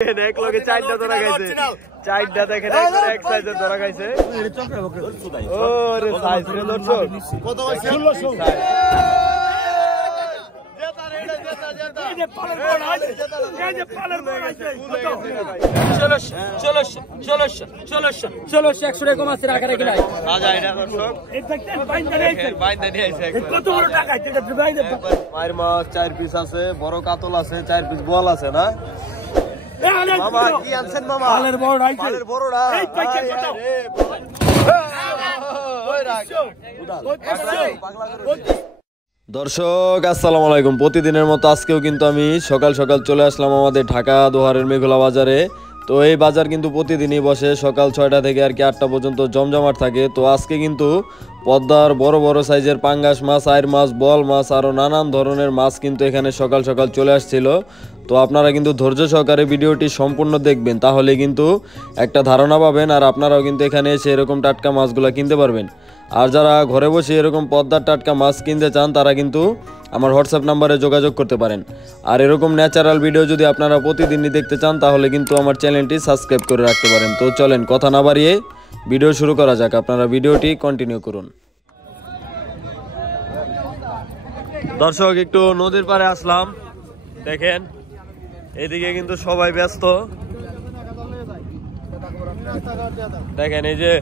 এক লগে চারটা ধরা খাইছে, চারটা দেখেন এক সাইজের ধরা খাইছে। ওরে সাইজ রে দর্শক কত হইছে? 1600। মায়ের মাছ 4 পিস আছে, বড় কাতল আছে, 4 পিস বোয়াল আছে না মামা? কি আনছেন মামা? পালের বড়টা। দর্শক আসসালামু আলাইকুম। প্রতিদিনের মতো আজকেও কিন্তু আমি সকাল সকাল চলে আসলাম আমাদের ঢাকা দোহারের মেঘলা বাজারে। তো এই বাজার কিন্তু প্রতিদিনই বসে, সকাল 6টা থেকে আর কি 8টা পর্যন্ত জমজমাট থাকে। তো আজকে কিন্তু পদ্মার বড় বড় সাইজের পাঙ্গাস মাছ, আইর মাছ, বল মাছ আরও নানান ধরনের মাছ কিন্তু এখানে সকাল সকাল চলে আসছিল। তো আপনারা কিন্তু ধৈর্য সহকারে ভিডিওটি সম্পূর্ণ দেখবেন, তাহলে কিন্তু একটা ধারণা পাবেন আর আপনারাও কিন্তু এখানে এসে এরকম টাটকা মাছগুলো কিনতে পারবেন। আর যারা ঘরে বসে এরকম পদ্মার টাটকা মাছ কিনতে চান তারা কিন্তু আমার হোয়াটসঅ্যাপ নাম্বারে যোগাযোগ করতে পারেন। আর এরকম ন্যাচারাল ভিডিও যদি আপনারা প্রতিদিনই দেখতে চান তাহলে কিন্তু আমার চ্যানেলটি সাবস্ক্রাইব করে রাখতে পারেন। তো চলেন কথা না বাড়িয়ে ভিডিও শুরু করা যাক, আপনারা ভিডিওটি কন্টিনিউ করুন। দর্শক একটু নদীর পাড়ে আসলাম, দেখেন এদিকে কিন্তু সবাই ব্যস্ত। দেখেন এই যে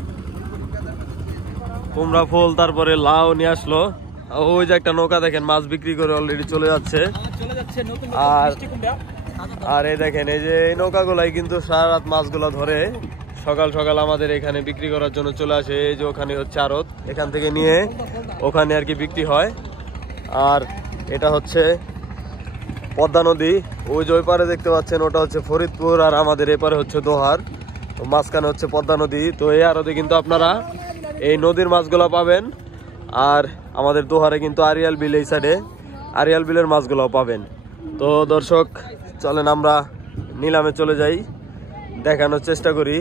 কুমড়া ফুল, তারপরে লাউ নিয়ে আসলো। ওই যে একটা নৌকা দেখেন মাছ বিক্রি করে অলরেডি চলে যাচ্ছে। আর এই দেখেন এই যে এই নৌকাগুলাই কিন্তু সারা রাত মাছগুলো ধরে সকাল সকাল আমাদের এখানে বিক্রি করার জন্য চলে আসে। এই যে ওখানে হচ্ছে আড়ত, এখান থেকে নিয়ে ওখানে আর কি বিক্রি হয়। আর এটা হচ্ছে পদ্মা নদী, ওই যে ওই পারে দেখতে পাচ্ছেন ওটা হচ্ছে ফরিদপুর, আর আমাদের এপারে হচ্ছে দোহার, মাঝখানে হচ্ছে পদ্মা নদী। তো এই আড়তে কিন্তু আপনারা এই নদীর মাছগুলো পাবেন। আর আমাদের দোহারে কিন্তু আরিয়াল বিল, এই সাইডে আরিয়াল বিলের মাছগুলো পাবেন। তো দর্শক চলেন আমরা নিলামে চলে যাই, দেখানোর চেষ্টা করি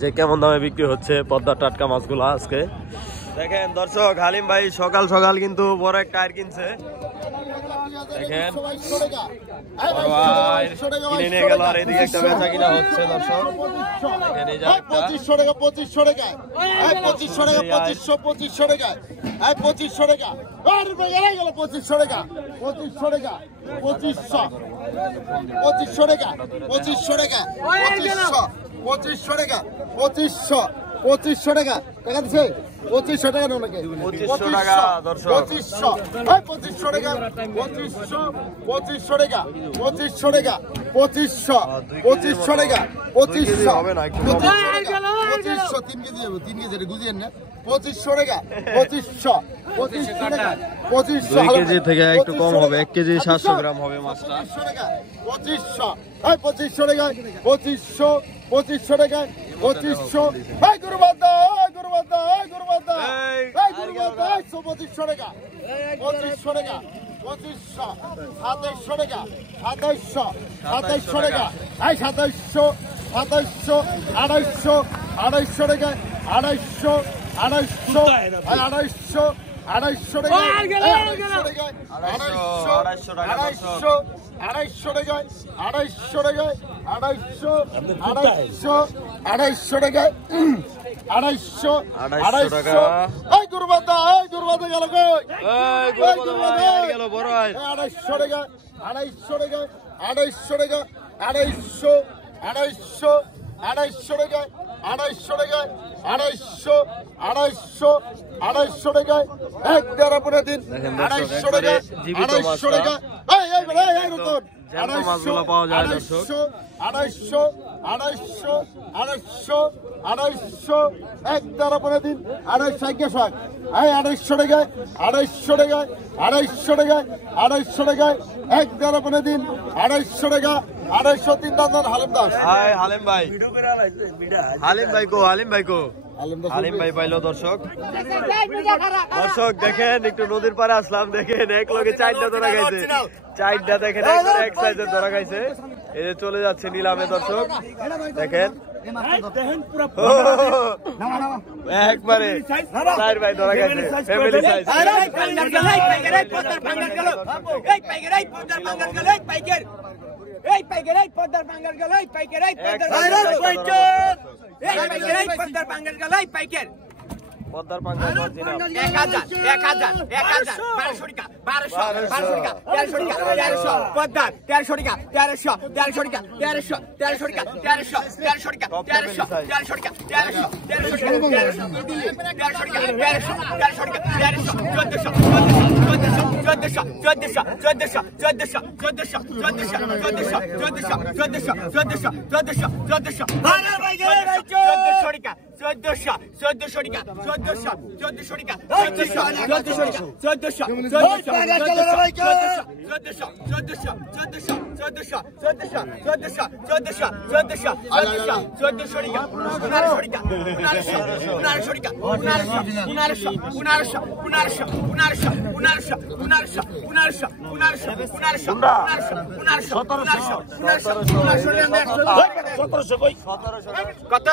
যে কেমন দামে বিক্রি হচ্ছে পদ্মার টাটকা মাছগুলো আজকে। দেখেন দর্শক হালিম ভাই সকাল সকাল কিন্তু বড় একটা আইর কিনছে। দেখেন কিনে নিয়ে গেল, আর এদিকে একটা বেচা কিনা হচ্ছে। দর্শক দেখেন এই যে 2500 টাকা 2500 টাকা 2500 টাকা 2500 টাকা 2500 টাকা। আর বেলা গেল 2500 টাকা 2500 টাকা 2500 টাকা 2500 টাকা 2500 টাকা 2500 টাকা টাকা দিছে 2500 টাকা নাও নাকি 2500 টাকা দর্শক 2500 2500 টাকা 2500 টাকা 2500 টাকা 2500 2500 টাকা 2500 হবে না একটু 2500 3 কেজি হবে 3 কেজি এটা বুঝিয়েন না 2500 টাকা 2500 টাকা 2500 2 কেজি থেকে একটু কম হবে, 1 কেজি 700 গ্রাম হবে মাছটা। 2500 2500 টাকা 2500 2500 টাকা 2500 এই গুরুবাদা এই গুরুবাদা এই গুরুবাদা এই গুরুবাদা 2500 টাকা 2500 টাকা 2500 2700 টাকা 2700 টাকা এই 2700 2700 2800 2800 টাকা 2800 2800 2800 টাকা 2800 টাকা 250 টাকা 250 টাকা 250 টাকা 250 টাকা 250 এই গুরুবাদা গেল কই এই গুরুবাদা গেল বড় আই 250 টাকা 250 টাকা 250 টাকা 250 250 টাকা 250 টাকা 250 250 টাকা এক দেড় পরে দিন 250 টাকা 250 টাকা এই রতন জ্যান্ত মাছগুলো পাওয়া যায় দর্শক। 250 এক দেড় পরে দিন 250 এই 250 টাকা 250 টাকা 250 টাকা 250 টাকা এক দেড় পরে দিন 250 টাকা 250 তিন দান হালিম দাস হালিম ভাই কো হালিম ভাই পাইলো দর্শক। দর্শক দেখেন একটু নদীর পাড়ে আসলাম, দেখেন এক লগে 4টা ধরা খাইছে, 4টা দেখেন এক সাইজের ধরা খাইছে। এই যে চলে যাচ্ছে নিলামে দর্শক, দেখেন একবারে 4 ভাই ধরা খাইছে, ফ্যামিলি সাইজ। এই পাইকার এই পদ্মার বাঙ্গাল গেল এই পাইকার এই পদ্মার বাঙ্গাল গেল এই পাইকার পদ্মার পাঙ্গাস অরিজিনাল 1000 1200 টাকা 1200 টাকা 1300 পদ্মার 1300 টাকা 1300 টাকা 1300 টাকা 1300 টাকা 1300 টাকা কত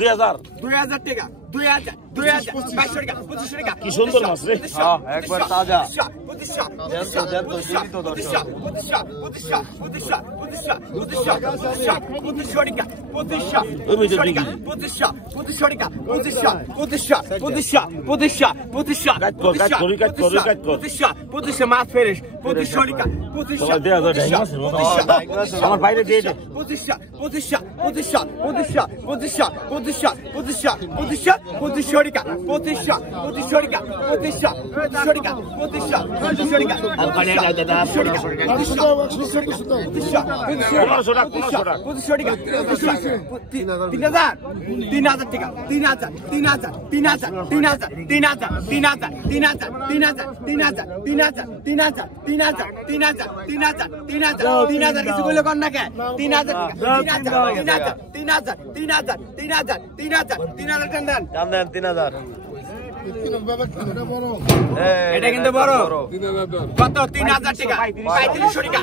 2000 টাকা 2000 2200 টাকা 2500 টাকা কি সুন্দর মাছ রে একবার তাজা 2500 মাছ ফেরেশ 2500 টাকা 2500 আমার বাইরে দিয়ে দে 3000 কিছু বলে কর না কে 3000 3000 এটা কিন্তু বড় কত 3000 টাকা 3500 টাকা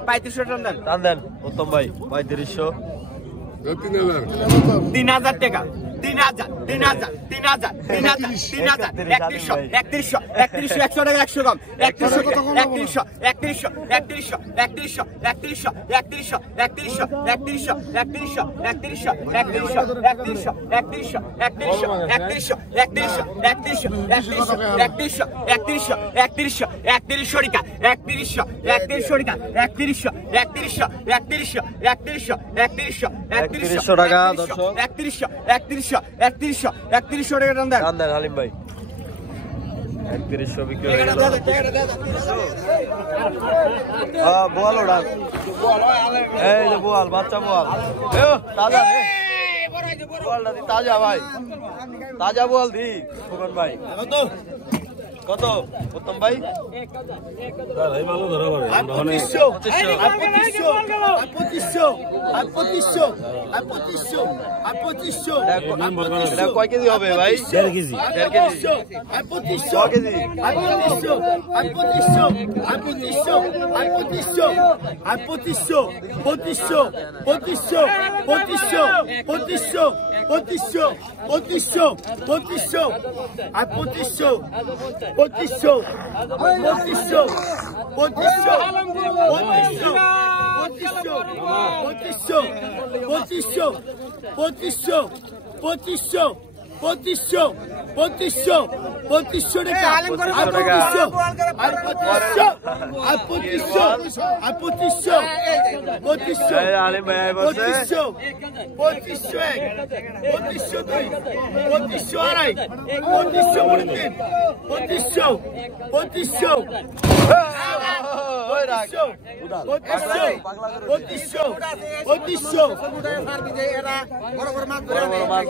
3500 টান দেন উত্তম ভাই 3500 3000 টাকা 3000 3100 টাকা 100 কম 3100 টাকা টান দেন হালিম ভাই 3100 বিক্রি হয়ে গেল বোয়াল ওড়ান এই যে বোয়াল বাচ্চা বোয়াল তাজা রে বোয়ালটা দি তাজা ভাই তাজা বোয়াল দি ফুকন ভাই কত উত্তম ভাই কয় কেজি হবে ভাই 1.5 কেজি 2500 বড় বড় মাছ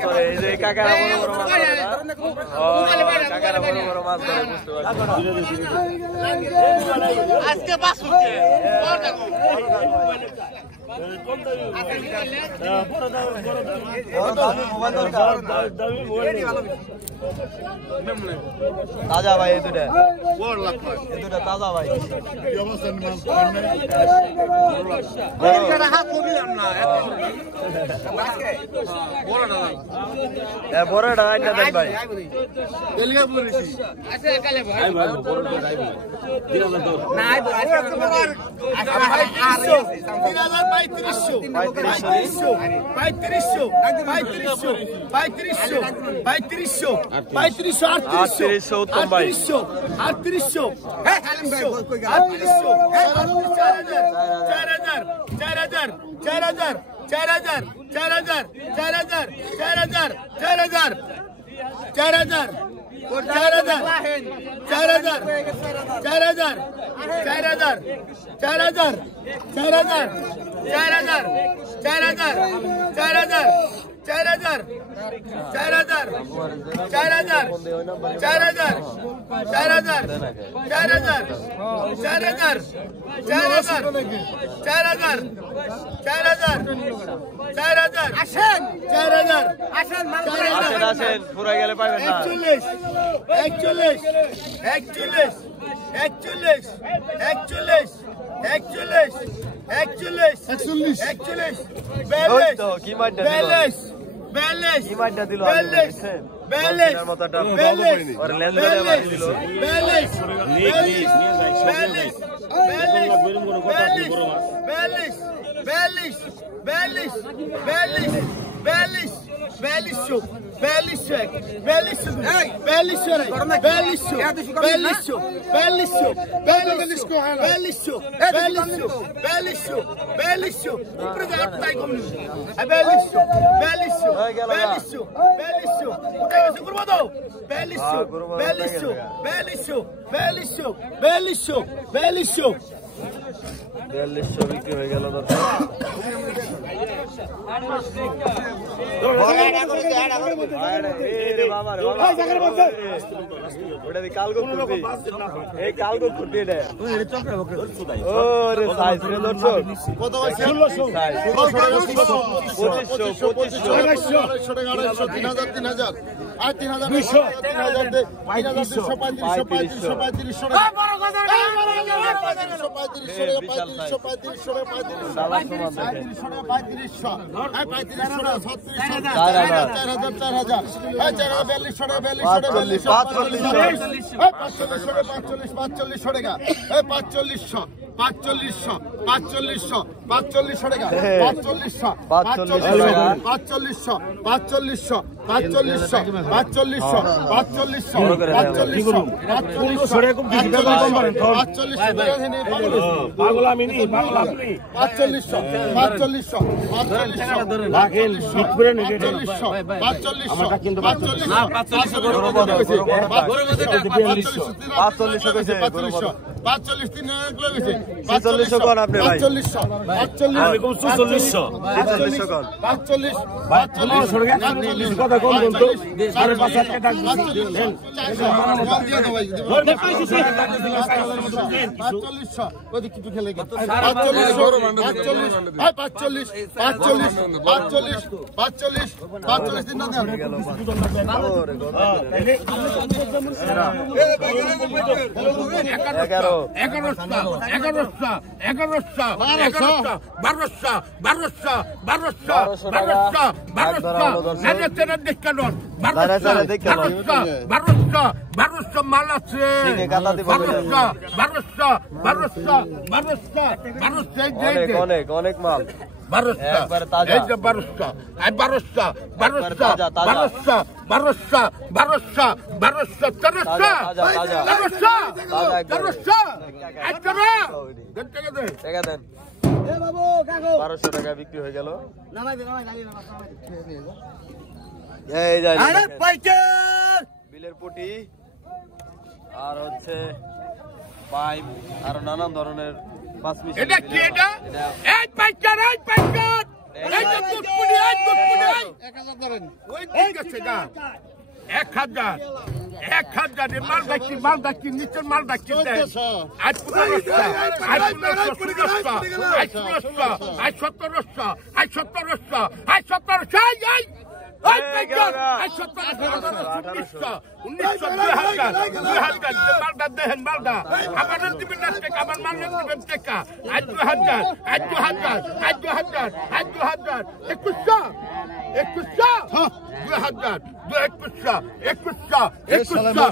ধরে এই যে কাকারা বড় বড় মাছ ধরে না? ও কাকারা বড় বড় মাছ ধরে বুঝতে পারছি। আজকে বাসুকে তাজা ভাই এই দুটা তাজা ভাই বড়টা আইনা দেন ভাই। পুরা গেলে পাইবেন না। 4200 বিক্রি হয়ে গেল। অনেক মাল টাকা বিক্রি হয়ে গেল। বিলের পুটি আর হচ্ছে পাইপ আর নানান ধরনের এটা কি এটা এই পাইকার এই পাইকার এই যে দুধপুরি এই দুধপুরি 1000 ধরেন ওই ঠিক আছে না 1000 এর মাল ডাকি নিচের মাল ডাকি দেয় আজ 1500 আজ 1500 আজ 1600 আজ 1700 আজ 1700 আজ 1700 এই ওই পাইকার আজ 1700 1900 মালদা দেখেন মালদা আমার দিবেন না টাকা আমার মাল দিবেন টাকা আজ 2000 আজ 2000 আজ 2000 আজ 2000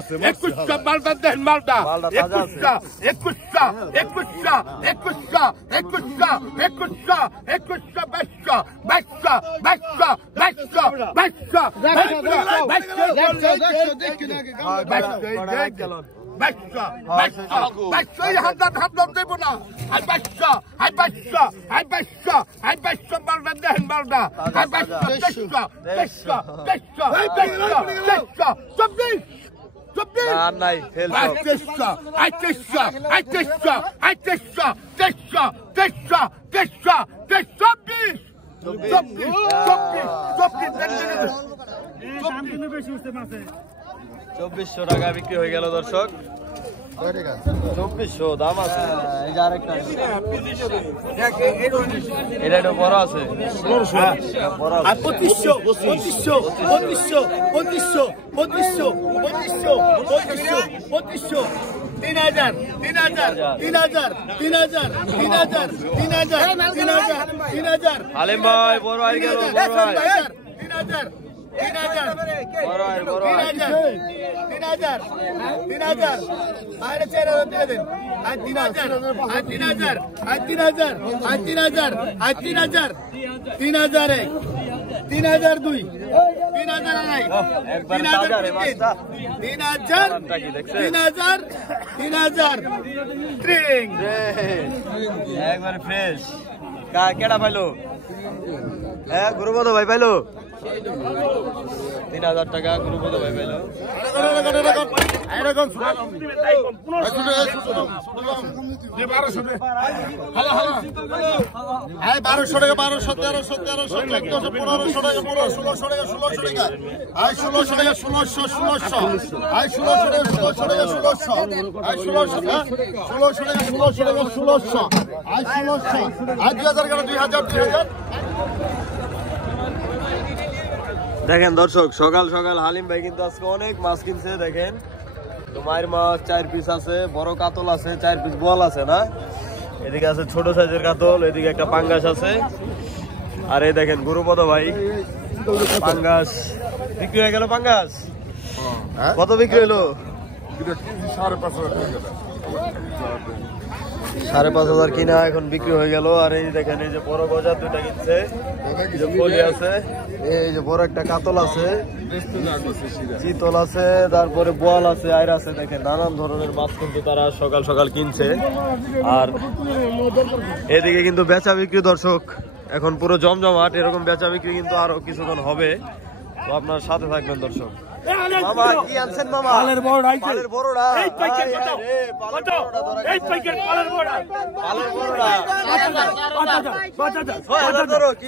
2100 মালদা দেখেন মালদা 2400 টাকা বিক্রি হয়ে গেল দর্শক 2400 দাম আছে এই যে আরেকটা এটা একটু বড় আছে 3000 আলিম ভাই বড় হয়ে গেল বড় ভাই 3000 একবারে ফ্রেশ কেডা পাইলো হ্যাঁ গুরুপদ ভাই পাইলো 3000 টাকা গুরুপদ ভাই পাইলো 1200 টাকা 1200 1300 1400 1500 টাকা 1600 টাকা 1600 টাকা 1600 টাকা 1600 দেখেন দর্শক সকাল সকাল হালিম ভাই কিন্তু আজকে অনেক মাছ কিনছে দেখেন তো মায়ের মাছ 4 পিস আছে বড় কাতল আছে 4 পিস বোয়াল আছে না এদিকে আছে ছোট সাইজের কাতল এদিকে একটা পাঙ্গাস আছে আর এই দেখেন গুরুপদ ভাই পাঙ্গাস বিক্রি হয়ে গেল পাঙ্গাস কত বিক্রি হলো 5,500 কিনা এখন বিক্রি হয়ে গেল আর এই দেখেন এই যে বড় গজা দুটা কিনছে এই যে ফলি আছে এই যে বড় একটা কাতল আছে চিতল আছে তারপরে বোয়াল আছে আইর আছে দেখেন নানান ধরনের মাছ কিন্তু তারা সকাল সকাল কিনছে আর এদিকে কিন্তু বেচা বিক্রি দর্শক এখন পুরো জমজমাট এরকম বেচা বিক্রি কিন্তু আরো কিছুক্ষণ হবে তো আপনার সাথে থাকবেন দর্শক মামা কি আনছেন মামা পালের বড়া পালের বড়া এই পাইকার কত এই পাইকার পালের বড়া 5000 ধরো কি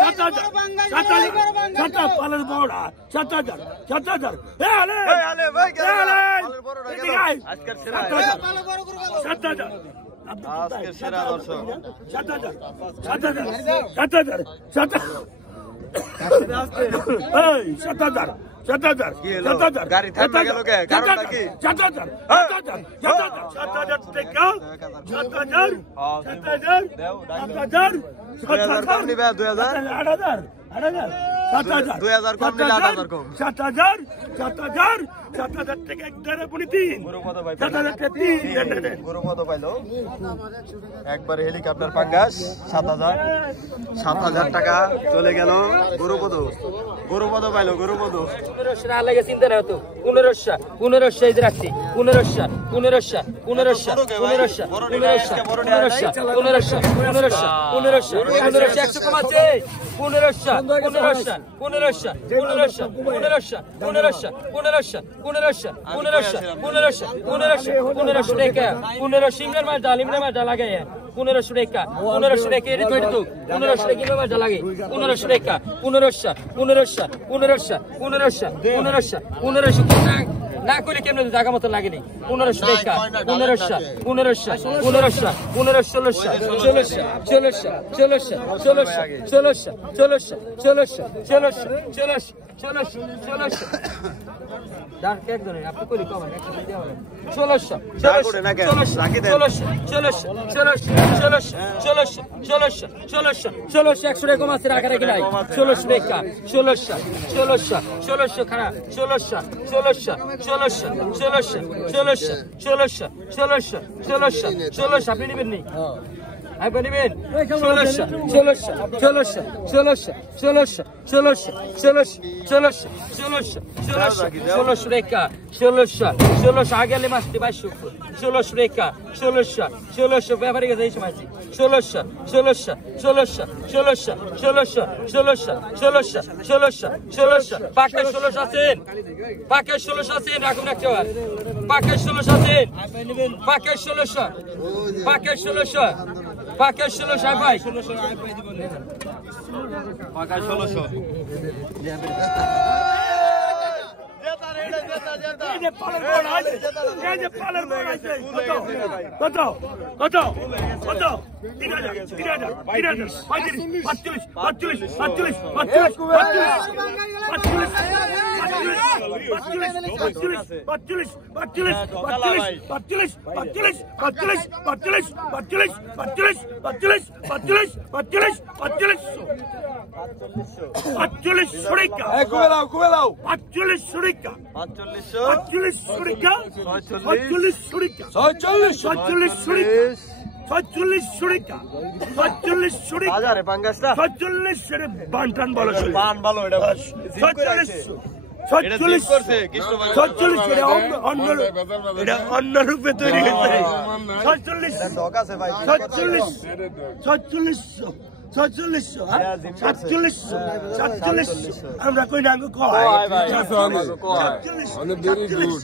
7000 পালের বড়া 7000 আজকের সেরা দর্শক 7000 গাড়ি থামে গেল কে কারণটা কি 7000 টাকা 7000 কম নিবে 2000 8000 2000 কম নিলে 8000 কম 7000 7,000 টাকা এক ধরে পুনি 3 গরু কত ভাই 7,000 টাকা 3 দেন গরু কত পাইলো একবার হেলিকপ্টার পাঙ্গাস 7,000 টাকা চলে গেল গরু কত পাইলো গরু কত 1500 না লাগে চিন্তা না হতো 1500 এই যে রাখছি 1500 100 কমাচ্ছে 1500 টাকা 1500 ইমরান মাছ ডাল লাগে 1500 টাকা 1500 টাকা এর ধরে তো 1500 টাকা ইমরান মাছ ডাল লাগে 1500 টাকা 1500 না করে কেমন জায়গা মতো লাগেনি 1500 টাকা 1500 আপনি নেবেন নি আপনি নেবেন 1600 টাকা 1600 আগে মাসটি 2200 টাকা 1600 ব্যাপারে গেছে এই সময় 1600 পাকা 16 আছেন পাকা 16 আছেন রাখুন একটা পাকা 16 আছেন পাকা 16 ভাই 1600 বানটান বলো বান ভালো এটা 46 করছে কৃষ্ণ 46 অন্য রূপে তৈরি হয়েছে 46 ডক আছে ভাই 47 আমরা কই না কয় অনেক ভেরি গুড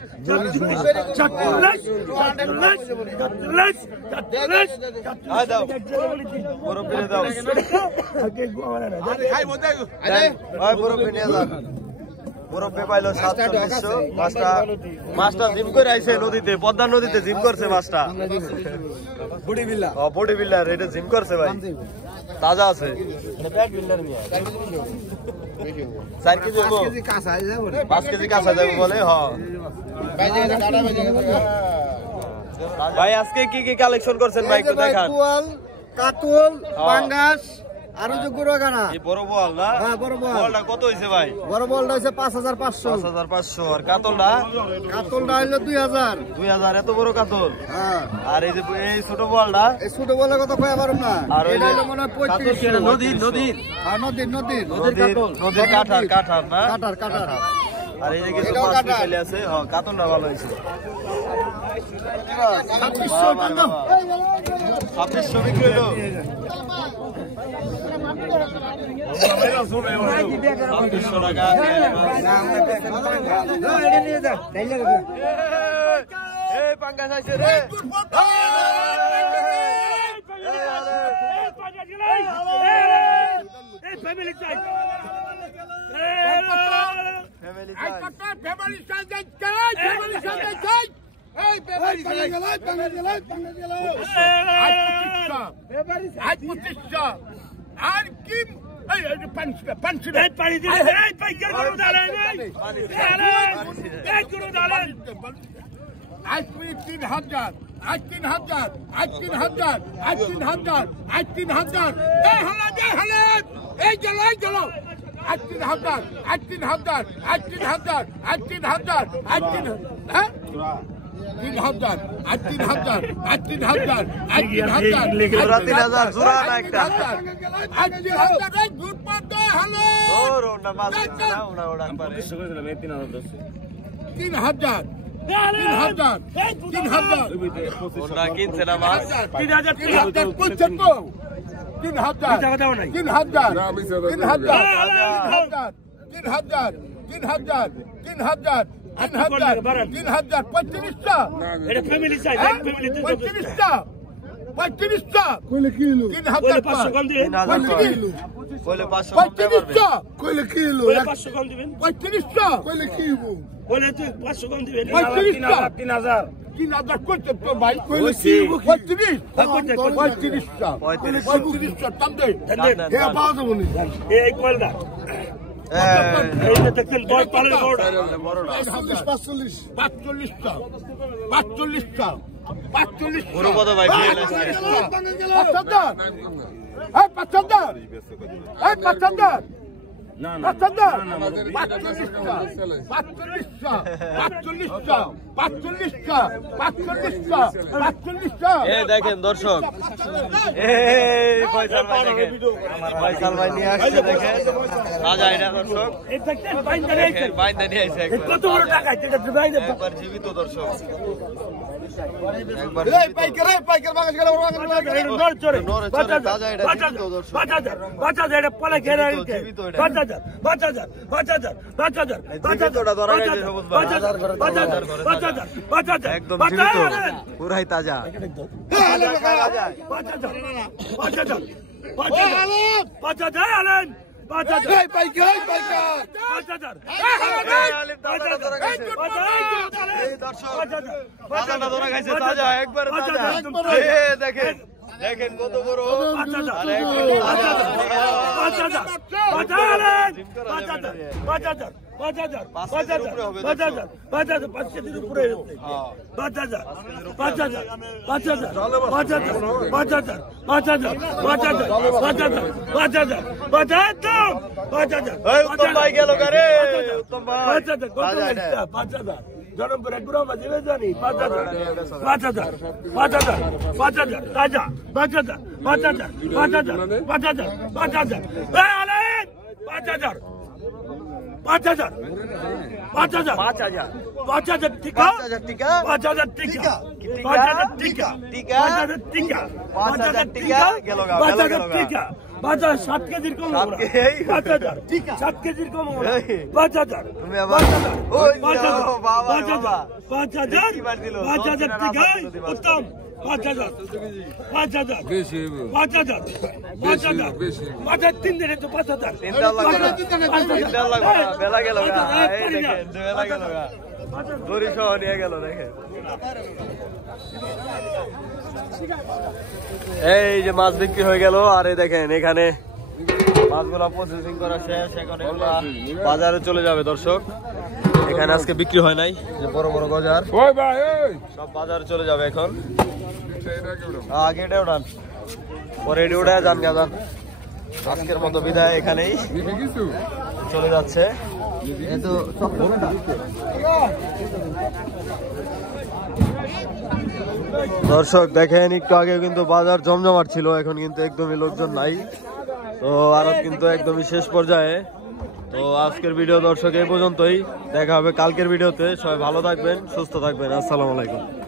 47 মুরব্বী পাইলো 700 মাছটা জিম করে আইছে নদীতে পদ্মা নদীতে জিম করছে মাছটা বডি বিল্ডার এটা জিম করছে ভাই তাজা আছে 4 কেজি 5 কেজি কাঁচা যাবে বলে ভাই আজকে কি কি কালেকশন করছেন ভাই একটু দেখান কাতুল পাঙ্গাস আর যে গুড়াগানা এই বড় বল না হ্যাঁ বড় বল বলটা কত হইছে ভাই বড় বলটা হইছে 5500 আর কাতলটা হইলো 2000 এত বড় কাতল হ্যাঁ আর এই যে এই ছোট বলটা এই ছোট বলের কথা কই পারুম না এটা হলো মনে হয় 35 নদীর হ্যাঁ নদীর কাঠার না কাটার আর এই যে কিছু মাছ ফেলে আছে কাতলটা ভালো হইছে 2600 বিক্রি হলো 2600 টাকা এই পাঙ্গাস আইছে রে এই ফ্যামিলি চাই আর কি পানি দিলে আজ 3000 আজ 3000 আজ 3000 আজ 3000 আজ 3000 এই হলো এই চলো 3,000 3,000 3,000 3,000 হ্যাঁ 3,000 3,000 3,000 3,000 জোড়া 3,000 জোড়া না একটা 3,000 এই দুধ পাতা হ্যালো ওর না মাছ কিনছে না ওরা পারে 3,000 3,000 3,000 ওরা কিনছে না মাছ 3,000 করছেন তো 3,000 3,000 কইলে 500 কম পারবে কইলে কিলো 500 কম দিবেন কইলে কিলো বলে তুই 500 কম দিবেন 3,000 করছেন তো ভাই কইলে কিলো 35 35 টাম দে হে পাওয়া যাবো নি এই কলটা এই যে দেখেন বড় পালের বড় বড়টা 45 45 বড় কত ভাই ফেল আছে 5,000 এই দেখেন দর্শক, এই ফয়সাল ভাই দেখেন ফয়সাল ভাই নিয়ে আসছে দেখেন রাজা এটা দর্শক এই দেখেন বাইন্দা নিয়েছে দেখেন বাইন্দা নিয়ে আসছে কত বড় টাকা এটা বাইন্দা একবার জীবিত দর্শক একবার পাইকার বাগান গেল নর চড়ে নরে চড়ে তাজা এটা জীবিত দর্শক 5,000 এটা পলে ঘেরা নিতে 5,000 জীবিতটা ধরা গেছে সবুজ ভাই 5,000 একদম জীবিত পুরাই তাজা 5,000 আলেন 5,000 পাইকার 5,000 আলিম তাজা ধরা গেছে এই দর্শক তাজাটা ধরা গেছে তাজা একবারে তাজা এই দেখেন দেখেন কত বড় আর একবারে তাজা 5,000 উত্তম ভাই গেল গারে উত্তম ভাই জনমপুর এক গুড়া মাঝে জানি 5,000 তাজা 5,000 টিকা 5,000 টিকা 5,000 টিকা 5,000 টিকা গেল গা 5,000 টিকা 7 কেজির কম 7 কেজির কম 5,000 তুমি আবার ওই বাবা 5,000 টিকা উত্তম 5,000 3 দিনে তো 5,000 তিনটা লাগবে না বেলা গেল গা এই দেখেন বেলা গেল গা দড়ি সহ নিয়ে গেল দেখেন এই যে মাছ বিক্রি হয়ে গেল আর এই দেখেন এখানে মাছগুলা প্রসেসিং করা শেষ এখন এগুলা বাজারে চলে যাবে দর্শক এখানে আজকে বিক্রি হয় নাই যে বড় বড় গজার সব বাজারে চলে যাবে এখন আগে এটা উঠান পরে এটি উঠে যান গা যান আজকের মতো বিদায় এখানেই চলে যাচ্ছে দর্শক দেখেন একটু আগে কিন্তু বাজার জমজমাট ছিল এখন কিন্তু একদমই লোকজন নাই তো আরো কিন্তু একদমই শেষ পর্যায়ে তো আজকের ভিডিও দর্শক এই পর্যন্তই দেখা হবে কালকের ভিডিওতে সবাই ভালো থাকবেন সুস্থ থাকবেন আসসালামু আলাইকুম